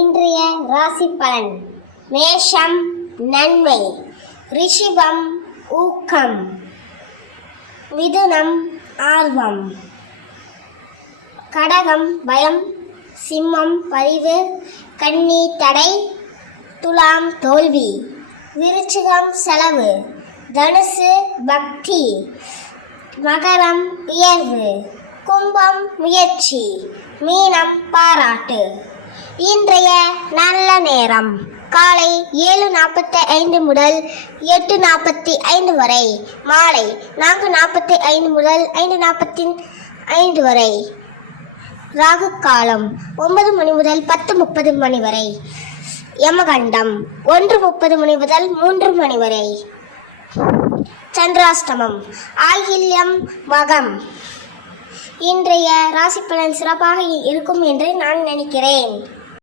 இன்றைய ராசி பலன். மேஷம் நன்மை. ரிஷிபம் ஊக்கம். மிதுனம் ஆர்வம். கடகம் பயம். சிம்மம் பரிவு. கன்னி தடை. துலாம் தோல்வி. விருச்சிகம் செலவு. தனுசு பக்தி. மகரம் உயர்வு. கும்பம் முயற்சி. மீனம் பாராட்டு. இன்றைய நல்ல நேரம். காலை ஏழு நாற்பத்தி ஐந்து முதல் எட்டு நாற்பத்தி ஐந்து வரை. மாலை நான்கு நாற்பத்தி ஐந்து முதல் ஐந்து நாற்பத்தி ஐந்து வரை. ராகு காலம் ஒன்பது மணி முதல் பத்து முப்பது மணி வரை. யமகண்டம் ஒன்று முப்பது மணி முதல் மூன்று மணி வரை. சந்திராஷ்டமம். ஆயில்யம் மகம். இன்றைய ராசி பலன் சிறப்பாக இருக்கும் என்று நான் நினைக்கிறேன்.